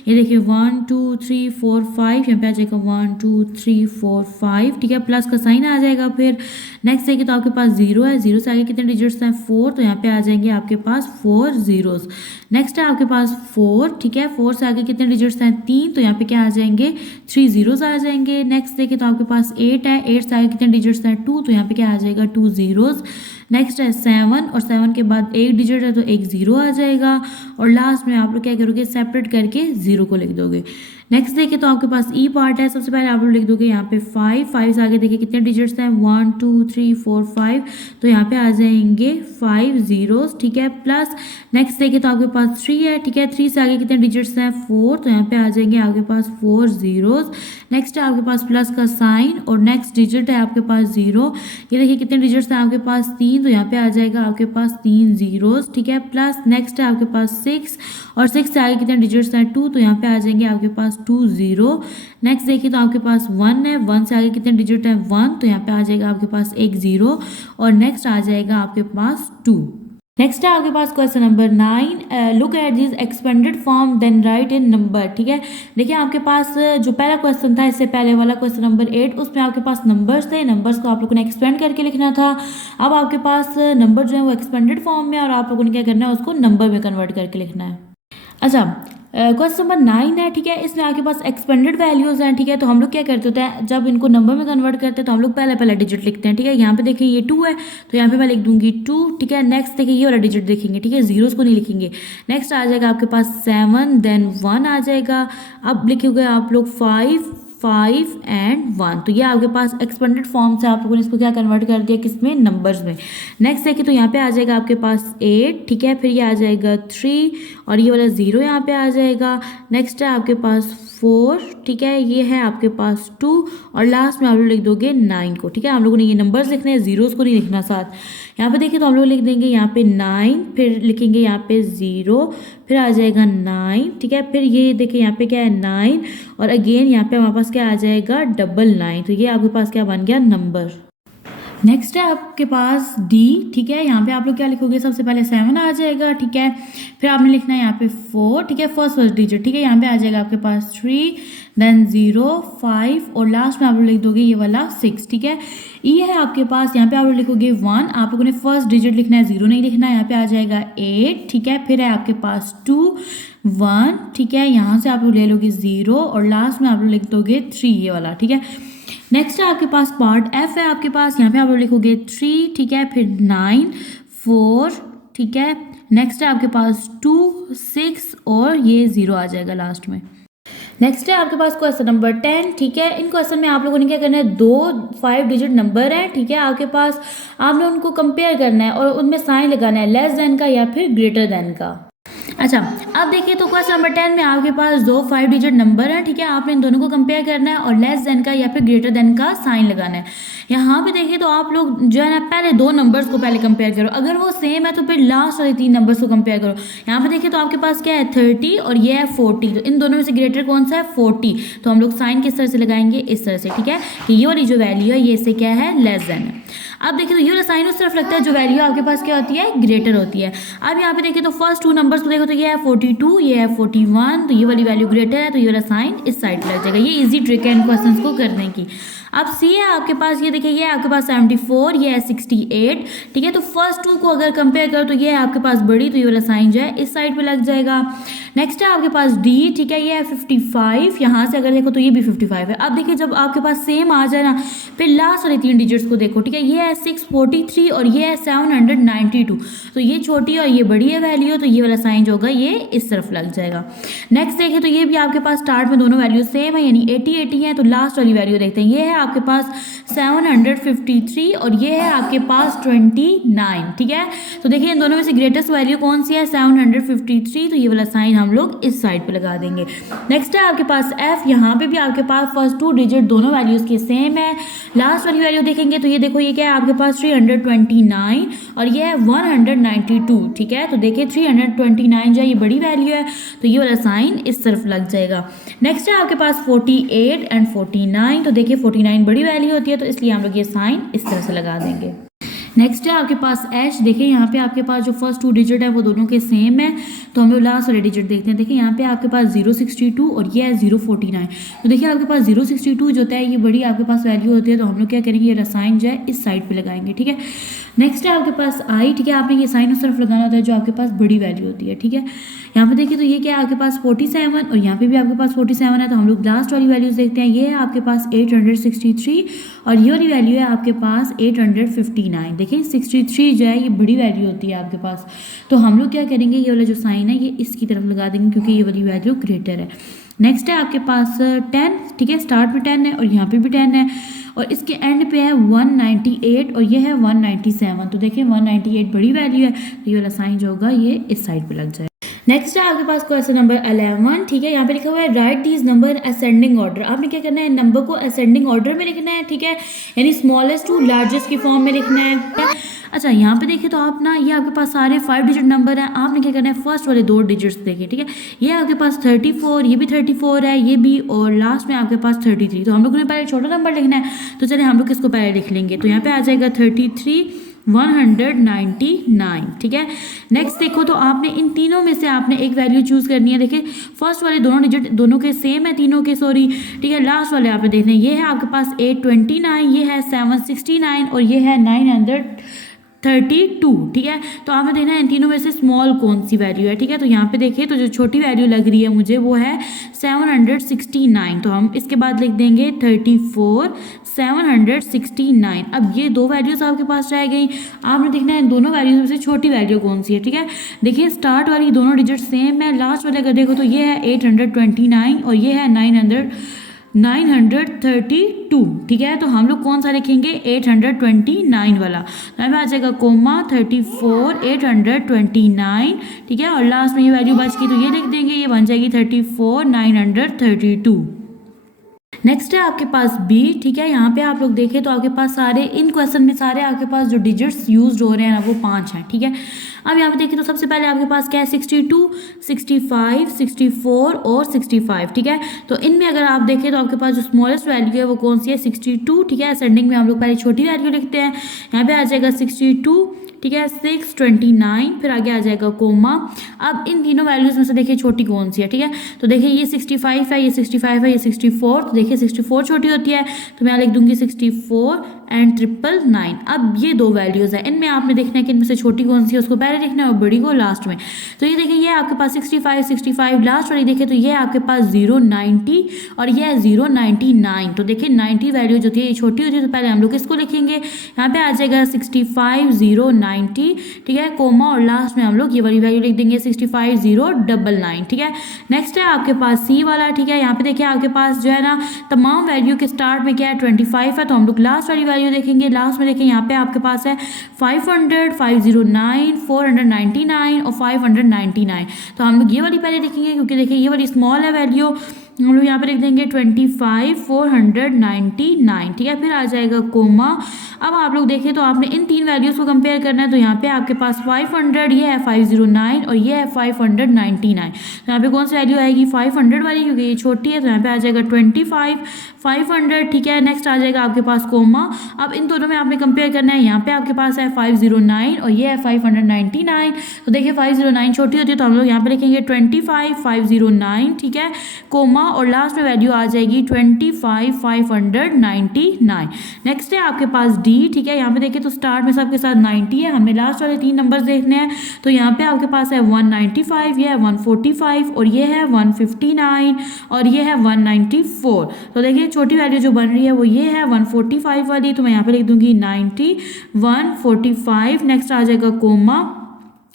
ये देखिए 1 2 3 4 5, यहाँ पे आ जाएगा 1 2 3 4 5। ठीक है, प्लस का साइन आ जाएगा। फिर नेक्स्ट देखिए तो आपके पास 0 है, 0 से आगे कितने डिजिट्स हैं 4, तो यहाँ पे आ जाएंगे आपके पास 4 जीरोस। नेक्स्ट है आपके पास 4। ठीक है, 4 से आगे कितने डिजिट्स हैं 3, तो यहाँ पे क्या आ जाएंगे 3 जीरोस आ जाएंगे। नेक्स्ट देखिए तो आपके पास 8 है, 8 से आगे कितने डिजिट्स हैं 2, तो यहाँ पे क्या आ जाएगा 2 जीरोस। नेक्स्ट है 7 और 7 के बाद एक डिजिट है तो 1 जीरो आ जाएगा। और लास्ट में आप लोग क्या करोगे सेपरेट करके 0 को लिख दोगे। नेक्स्ट देखिए तो आपके पास ई पार्ट है। सबसे पहले आप लोग लिख दोगे यहाँ पे 5, 5 से आगे देखिए कितने डिजिट्स हैं 1 2 3 4 5, तो यहाँ पे आ जाएंगे 5 जीरोस। ठीक है, प्लस नेक्स्ट देखिए तो आपके पास 3 है। ठीक है, 3 से आगे कितने डिजिट्स हैं 4, तो यहाँ पे आ जाएंगे आपके पास 4 जीरोस। नेक्स्ट है आपके पास प्लस का साइन और नेक्स्ट डिजिट है आपके पास 0। ये देखिए कितने डिजिट्स हैं आपके पास 3, तो यहाँ पे आ जाएगा आपके पास 3 जीरोस। ठीक है, प्लस नेक्स्ट है आपके पास 6 और 6 से आगे कितने डिजिट्स हैं 2, तो यहाँ पे आ जाएंगे आपके पास 2 जीरो। नेक्स्ट देखिए तो आपके पास 1 है, 1 से आगे कितने डिजिट हैं 1, तो यहाँ पे आ जाएगा आपके पास 1 जीरो। और नेक्स्ट आ जाएगा आपके पास 2। नेक्स्ट है आपके पास question number 9। Look at this expanded form then write in number. ठीक है, देखिए आपके पास जो पहला क्वेश्चन था इससे पहले वाला क्वेश्चन नंबर 8, उसमें आपके पास नंबर्स थे, नंबर्स को आप लोगों ने एक्सपेंड करके लिखना था। अब आपके पास नंबर जो है वो एक्सपेंडेड फॉर्म में और आप लोगों ने क्या करना है उसको नंबर में कन्वर्ट करके लिखना है। अच्छा, क्वेश्चन नंबर 9 है। ठीक है, इसमें आपके पास एक्सपेंडेड वैल्यूज हैं। ठीक है, तो हम लोग क्या करते होते हैं जब इनको नंबर में कन्वर्ट करते हैं तो हम लोग पहला पहला डिजिट लिखते हैं। ठीक है, यहाँ पे देखें ये 2 है तो यहाँ पे मैं लिख दूंगी 2। ठीक है, नेक्स्ट देखिए ये वाला डिजिट देखेंगे। ठीक है, जीरोस को नहीं लिखेंगे। नेक्स्ट आ जाएगा आपके पास 7 देन 1 आ जाएगा। अब लिखोगे आप लोग 5 5 एंड 1, तो ये आपके पास एक्सपेंडेड फॉर्म से आप लोगों ने इसको क्या कन्वर्ट कर दिया किसमें नंबर्स में। नेक्स्ट देखिए तो यहाँ पे आ जाएगा आपके पास 8। ठीक है, फिर ये आ जाएगा 3 और ये वाला 0 यहाँ पे आ जाएगा। नेक्स्ट है आपके पास 4। ठीक है, ये है आपके पास 2 और लास्ट में आप लोग लिख दोगे 9 को। ठीक है, हम लोगों ने ये नंबर्स लिखने हैं, जीरोस को नहीं लिखना साथ। यहाँ पे देखिए तो हम लोग लिख देंगे यहाँ पे 9, फिर लिखेंगे यहाँ पे 0, फिर आ जाएगा 9। ठीक है, फिर ये देखिए यहाँ पे क्या है 9 और अगेन यहाँ पे हमारे पास क्या आ जाएगा 999। तो ये आपके पास क्या बन गया नंबर। नेक्स्ट है आपके पास डी। ठीक है, यहाँ पे आप लोग क्या लिखोगे सबसे पहले 7 आ जाएगा। ठीक है, फिर आपने लिखना है यहाँ पे 4। ठीक है, फर्स्ट डिजिट। ठीक है, यहाँ पे आ जाएगा आपके पास 3 देन 0 5 और लास्ट में आप लोग लिख दोगे ये वाला 6। ठीक है, ये है आपके पास, यहाँ पे आप लोग लिखोगे 1, आप लोगों ने फर्स्ट डिजिट लिखना है, 0 नहीं लिखना है। यहाँ पे आ जाएगा 8। ठीक है, फिर है आपके पास 2 1। ठीक है, यहाँ से आप लोग ले लोगे 0 और लास्ट में आप लोग लिख दोगे 3 ये वाला। ठीक है, नेक्स्ट है आपके पास पार्ट एफ है आपके पास, यहाँ पे आप लोग लिखोगे 3। ठीक है, फिर 9 4। ठीक है, नेक्स्ट है आपके पास 2 6 और ये 0 आ जाएगा लास्ट में। नेक्स्ट है आपके पास क्वेश्चन नंबर 10। ठीक है, इन क्वेश्चन में आप लोगों ने क्या करना है, 2 5 डिजिट नंबर है। ठीक है, आपके पास आपने उनको कंपेयर करना है और उनमें साइन लगाना है लेस देन का या फिर ग्रेटर देन का। अच्छा, अब देखिए तो क्वेश्चन नंबर 10 में आपके पास दो 5 डिजिट नंबर हैं, ठीक है। आपने इन दोनों को कंपेयर करना है और लेस देन का या फिर ग्रेटर देन का साइन लगाना है। यहाँ पे देखिए तो आप लोग जो है ना पहले दो नंबर्स को पहले कंपेयर करो, अगर वो सेम है तो फिर लास्ट वाले तीन नंबर्स को कंपेयर करो। यहाँ पे देखिए तो आपके पास क्या है 30 और ये है 40, तो इन दोनों में से ग्रेटर कौन सा है 40, तो हम लोग साइन किस तरह से लगाएंगे, इस तरह से, ठीक है। कि ये वाली जो वैल्यू है ये इससे क्या है, लेस देन है। अब देखिए तो ये वाला साइन उस तरफ लगता है जो वैल्यू आपके पास क्या होती है, ग्रेटर होती है। अब यहाँ पे देखिए तो फर्स्ट टू नंबर्स को देखो तो ये है 42, ये है 41, तो ये वाली वैल्यू ग्रेटर है, तो ये वाला साइन इस साइड लग जाएगा। ये इजी ट्रिक है इन क्वेश्चंस को करने की। अब सी है आपके पास, ये देखिए ये है आपके पास 74, ये है 68, ठीक है। तो फर्स्ट टू को अगर कंपेयर करो तो ये है आपके पास बड़ी, तो ये वाला साइन जो है इस साइड पे लग जाएगा। नेक्स्ट है आपके पास डी, ठीक है, ये है 55, यहाँ से अगर देखो तो ये भी 55 है। अब देखिए जब आपके पास सेम आ जाए ना, फिर लास्ट वाले तीन डिजिट्स को देखो, ठीक है। ये है 643 और ये है 792, तो ये छोटी और ये बड़ी है वैल्यू, तो ये वाला साइन जो होगा ये इस तरफ लग जाएगा। नेक्स्ट देखिए तो ये भी आपके पास स्टार्ट में दोनों वैल्यू सेम है, यानी 80 है, तो लास्ट वाली वैल्यू देखते हैं। ये है आपके पास 753 और ये है आपके पास 29, ठीक है। तो देखिए इन दोनों में से ग्रेटेस्ट वैल्यू कौन सी है, 753, तो ये वाला साइन हम लोग इस साइड पे लगा देंगे। नेक्स्ट है आपके पास एफ, यहाँ पे भी आपके पास फर्स्ट टू डिजिट दोनों वैल्यूज के सेम है। लास्ट वाली वैल्यू देखेंगे तो ये देखो ये क्या है आपके पास 329 और ये है 192, ठीक है। तो देखिए 329 जो है ये बड़ी वैल्यू है, तो ये वाला साइन इस तरफ लग जाएगा। नेक्स्ट है आपके पास 48 एंड 49, तो देखिए 49 बड़ी वैल्यू होती है, तो इसलिए हम लोग ये साइन इस तरह से लगा देंगे। नेक्स्ट है आपके पास एच, देखिए यहाँ पे आपके पास जो फर्स्ट टू डिजिट है वो दोनों के सेम है, तो हम लोग लास्ट वाले डिजिट देखते हैं। देखिए यहाँ पे आपके पास 062 और ये है 049, तो देखिए आपके पास 062 जो होता है ये बड़ी आपके पास वैल्यू होती है, तो हम लोग क्या करेंगे, ये साइन जो है इस साइड पे लगाएंगे, ठीक है। नेक्स्ट है आपके पास आई, ठीक है, आपने ये साइन उस तरफ लगाना होता है जो आपके पास बड़ी वैल्यू होती है, ठीक है। यहाँ पे देखिए तो ये क्या है आपके पास 47 और यहाँ पे भी आपके पास 47 है, तो हम लोग लास्ट वाली वैल्यूज देखते हैं। ये है आपके पास 863 और ये वाली वैल्यू है आपके पास 859। देखिए 63 जो है ये बड़ी वैल्यू होती है आपके पास, तो हम लोग क्या करेंगे, ये वाला जो साइन है ये इसकी तरफ लगा देंगे क्योंकि ये वाली वैल्यू ग्रेटर है। नेक्स्ट है आपके पास 10, ठीक है, स्टार्ट में 10 है और यहाँ पे भी 10 है और इसके एंड पे है 198 और ये है 197, तो देखिए 198 बड़ी वैल्यू है, तो ये वाला साइन जो होगा ये इस साइड पे लग जाए। नेक्स्ट है आपके पास क्वेश्चन नंबर 11, ठीक है। यहाँ पे लिखा हुआ है right these number ascending order. आपने क्या करना है, नंबर को असेंडिंग ऑर्डर में लिखना है, ठीक है, यानी स्मॉलेस्ट टू लार्जेस्ट की फॉर्म में लिखना है। अच्छा यहाँ पे देखिए तो आप ना ये आपके पास सारे 5 डिजिट नंबर हैं, आपने क्या करना है फर्स्ट वाले दो डिजिट्स देखिए, ठीक है। ये आपके पास 34, ये भी 34 है, ये भी, और लास्ट में आपके पास 33, तो हम लोगों ने पहले छोटा नंबर लिखना है, तो चलिए हम लोग किसको पहले लिख लेंगे, तो यहाँ पे आ जाएगा 33 199, ठीक है। नेक्स्ट देखो तो आपने इन तीनों में से आपने एक वैल्यू चूज करनी है। देखिए फर्स्ट वाले दोनों डिजिट दोनों के सेम है, तीनों के, सॉरी, ठीक है। लास्ट वाले आपने देखने, ये है आपके पास 829, ये है 769 और ये है 932, ठीक है। तो आपने देखना है इन तीनों में से स्मॉल कौन सी वैल्यू है, ठीक है। तो यहाँ पे देखिए तो जो छोटी वैल्यू लग रही है मुझे वो है 769, तो हम इसके बाद लिख देंगे 34 769। अब ये दो वैल्यूज आपके पास रह गई, आपने देखना है इन दोनों वैल्यूज में से छोटी वैल्यू कौन सी है, ठीक है। देखिए स्टार्ट वाली दोनों डिजिट सेम है, लास्ट वाले अगर देखो तो ये है 829 और ये है 932, ठीक है। तो हम लोग कौन सा लिखेंगे, 829 वाला, तो हमें आ जाएगा कोमा 34 829, ठीक है। और लास्ट में ये वैल्यू बच गई तो ये लिख देंगे, ये बन जाएगी 34 932। नेक्स्ट है आपके पास बी, ठीक है। यहाँ पे आप लोग देखें तो आपके पास सारे इन क्वेश्चन में सारे आपके पास जो डिजिट्स यूज हो रहे हैं ना वो 5 हैं, ठीक है। अब यहाँ पे देखें तो सबसे पहले आपके पास क्या है 62 65 64 और 65, ठीक है। तो इनमें अगर आप देखें तो आपके पास जो स्मॉलेस्ट वैल्यू है वो कौन सी है 62, ठीक है। असेंडिंग में हम लोग पहले छोटी वैल्यू लिखते हैं, यहाँ पे आ जाएगा 62, ठीक है, 629, फिर आगे आ जाएगा कोमा। अब इन तीनों वैल्यूज में से देखिए छोटी कौन सी है, ठीक है। तो देखिए ये 65 है, ये 65 है, ये 64, तो देखिए 64 छोटी होती है, तो मैं यहाँ लिख दूंगी 64 एंड 999। अब ये दो वैल्यूज है, इनमें आपने देखना है कि इनमें से छोटी कौन सी है उसको पहले लिखना है और बड़ी को लास्ट में। तो ये देखिए ये आपके पास 65 लास्ट वाली देखिए तो ये आपके पास 090 और ये है 099, तो देखिए 90 वैल्यू जो थी ये छोटी होती है, तो पहले हम लोग इसको लिखेंगे, यहाँ पे आ जाएगा 65 090, ठीक है, कोमा, और लास्ट में हम लोग ये वाली वैल्यू लिख देंगे 65 099, ठीक है। नेक्स्ट है आपके पास सी वाला, ठीक है। यहाँ पे देखिए आपके पास जो है ना तमाम वैल्यू के स्टार्ट में क्या है 25 है, तो हम लोग लास्ट वाली वैल्यू देखेंगे, लास्ट में देखें यहाँ पे आपके पास है 500, 509, 499 और 599। तो हम लोग ये वाली पहले लिखेंगे क्योंकि देखिए ये वाली स्मॉल है वैल्यू, हम लोग यहाँ पे लिख देंगे 25, 499, ठीक है। फिर आ जाएगा कोमा। अब आप लोग देखें तो आपने इन तीन वैल्यूज़ को कंपेयर करना है, तो यहाँ पे आपके पास 500, ये है 509 और ये है 599। तो यहाँ पे कौन सी वैल्यू आएगी, 500 वाली, क्योंकि ये छोटी है, तो यहाँ पे आ जाएगा 25, 500, ठीक है। नेक्स्ट आ जाएगा आपके पास कोमा। अब इन दोनों में आपने कंपेयर करना है, यहाँ पे आपके पास है 509 और ये है 599। तो देखिए 509 छोटी होती है तो हम लोग यहाँ पे लिखेंगे 25, 509, ठीक है, कोमा, और लास्ट में वैल्यू आ जाएगी 25, 599। नेक्स्ट है आपके पास डी, ठीक है। यहाँ पे देखिए तो स्टार्ट में सबके साथ 90 है, हमें लास्ट वाले तीन नंबर्स देखने हैं। तो यहाँ पे आपके पास है 195, ये है 145 और ये है 159 और ये है 194। तो देखिए छोटी वैल्यू जो बन रही है वो ये है 145 वाली, तो मैं यहाँ पे लिख दूंगी 90, 145। नेक्स्ट आ जाएगा कोमा।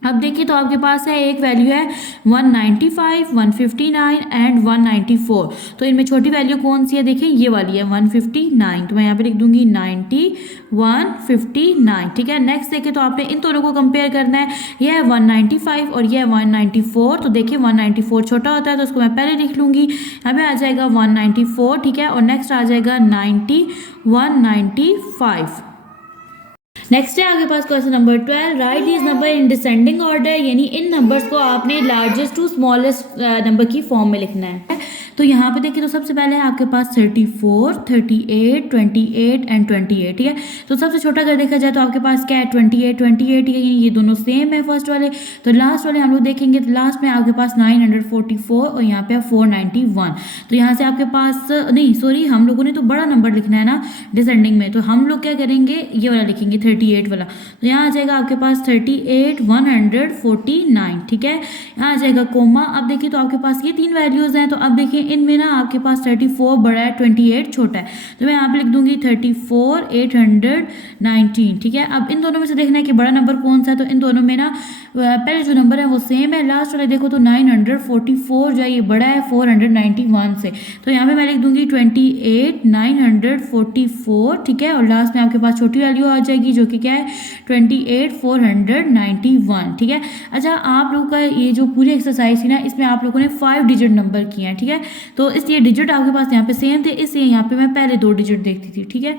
अब देखिए तो आपके पास है एक वैल्यू है 195, 159 एंड 194। तो इनमें छोटी वैल्यू कौन सी है, देखिए ये वाली है 159, तो मैं यहाँ पे लिख दूंगी 90, 159, ठीक है। नेक्स्ट देखिए तो आपने इन दोनों को कंपेयर करना है, ये है 195 और ये है 194। तो देखिए 194 छोटा होता है तो उसको मैं पहले लिख लूँगी, यहाँ पे आ जाएगा 194, ठीक है। और नेक्स्ट आ जाएगा 90, 195। नेक्स्ट है आपके पास question number 12, write these number in descending order, यानी इन नंबर्स को आपने लार्जेस्ट टू स्मॉलेस्ट नंबर की फॉर्म में लिखना है। तो यहाँ पे देखिए तो सबसे पहले है आपके पास 34, 38, 28 एंड 28, ठीक है। तो सबसे छोटा अगर देखा जाए तो आपके पास क्या है 28, 28, ठीक है, ये दोनों सेम है फर्स्ट वाले। तो लास्ट वाले हम लोग देखेंगे तो लास्ट में आपके पास 944 और यहाँ पे 491। तो यहाँ से आपके पास नहीं सॉरी हम लोगों ने तो बड़ा नंबर लिखना है ना डिसेंडिंग में, तो हम लोग क्या करेंगे ये वाला लिखेंगे 38 वाला। तो यहाँ आ जाएगा आपके पास 38, 149, ठीक है। यहाँ आ जाएगा कोमा। अब देखिए तो आपके पास ये तीन वैल्यूज हैं, तो अब देखिए इनमें ना आपके पास 34 बड़ा है, 28 छोटा है, तो मैं यहाँ पे लिख दूंगी 34, 819, ठीक है। अब इन दोनों में से देखना है कि बड़ा नंबर कौन सा है, तो इन दोनों में ना पहले जो नंबर है वो सेम है, लास्ट वाले देखो तो 944 जो है ये बड़ा है 491 से, तो यहाँ पे मैं लिख दूंगी 28, 944, ठीक है। और लास्ट में आपके पास छोटी वैल्यू आ जाएगी जो कि क्या है 28, 491, ठीक है। अच्छा आप लोगों का ये जो पूरी एक्सरसाइज थी ना इसमें आप लोगों ने 5 डिजिट नंबर किए हैं, ठीक है। तो इसलिए डिजिट आपके पास यहाँ पे सेम थे, इसलिए यहाँ पे मैं पहले 2 डिजिट देखती थी, ठीक है।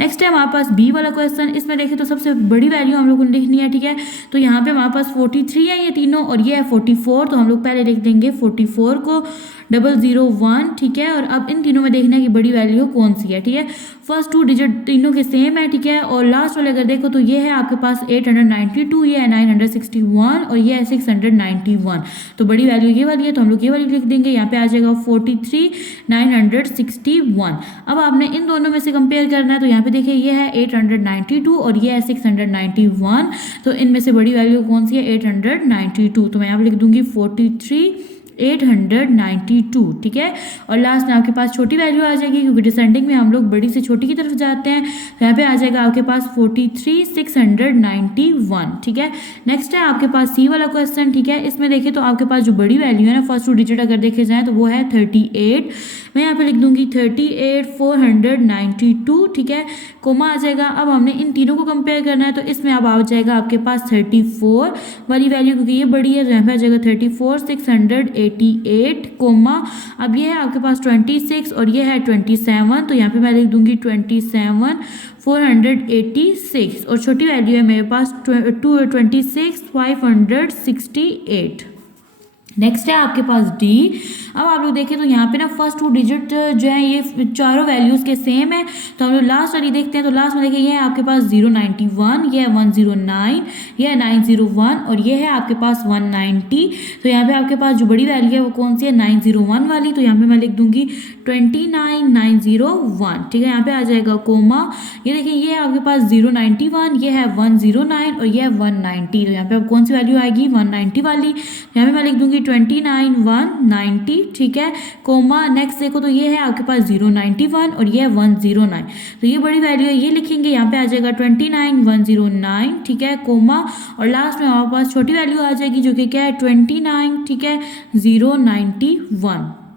नेक्स्ट है हमारे पास बी वाला क्वेश्चन। इसमें देखें तो सबसे बड़ी वैल्यू हम लोगों ने लिखनी है, ठीक है। तो यहाँ पे हमारे पास 43 है ये तीनों और ये है 44, तो हम लोग पहले लिख देंगे 44 को 001, ठीक है। और अब इन तीनों में देखना है कि बड़ी वैल्यू कौन सी है, ठीक है। फर्स्ट 2 डिजिट तीनों के सेम है, ठीक है। और लास्ट वाले अगर देखो तो ये है आपके पास 892, ये है 961 और ये है 691। तो बड़ी वैल्यू ये वाली है, तो हम लोग ये वाली लिख देंगे, यहाँ पे आ जाएगा 43, 961। अब आपने इन दोनों में से कंपेयर करना है, तो यहाँ पे देखिए ये है 892 और ये है 691। तो इनमें से बड़ी वैल्यू कौन सी है 892, तो मैं यहाँ पे लिख दूंगी 43, 892, ठीक है। और लास्ट में आपके पास छोटी वैल्यू आ जाएगी क्योंकि डिसेंडिंग में हम लोग बड़ी से छोटी की तरफ जाते हैं, तो यहाँ पे आ जाएगा आपके पास 43, 691, ठीक है। नेक्स्ट है आपके पास सी वाला क्वेश्चन, ठीक है। इसमें देखिए तो आपके पास जो बड़ी वैल्यू है ना फर्स्ट 2 डिजिट अगर देखे जाए तो वो है 38, मैं यहाँ पे लिख दूंगी 38, 492, ठीक है, कोमा आ जाएगा। अब हमने इन तीनों को कंपेयर करना है, तो इसमें अब आ जाएगा आपके पास 34 वाली वैल्यू क्योंकि ये बड़ी है, तो यहाँ पे आ जाएगा 34, 688, कोमा। अब ये है आपके पास 26 और ये है 27, तो यहाँ पे मैं लिख दूंगी 27, 486 और छोटी वैल्यू है मेरे पास 26, 568। नेक्स्ट है आपके पास डी। अब आप लोग देखें तो यहाँ पे ना फर्स्ट 2 डिजिट जो है ये चारों वैल्यूज़ के सेम है, तो हम लोग लास्ट वाली देखते हैं। तो लास्ट में देखिए ये है आपके पास 091, ये है 109, ये है 901 और ये है आपके पास 190। तो यहाँ पे आपके पास जो बड़ी वैल्यू है वो कौन सी है 901 वाली, तो यहाँ पे मैं लिख दूंगी 29901, ठीक है। यहाँ पे आ जाएगा कोमा। ये देखिए ये है आपके पास 091, ये है 109 और ये है 190, तो यहाँ पे अब कौन सी वैल्यू आएगी 190 वाली, यहाँ पे मैं लिख दूंगी 29190, ठीक है, कोमा। नेक्स्ट देखो तो ये है आपके पास 091 और ये है 109, तो ये बड़ी वैल्यू है ये लिखेंगे, यहाँ पे आ जाएगा 29109, ठीक है, कोमा। और लास्ट में हमारे पास छोटी वैल्यू आ जाएगी जो कि क्या है 29, ठीक है, 091।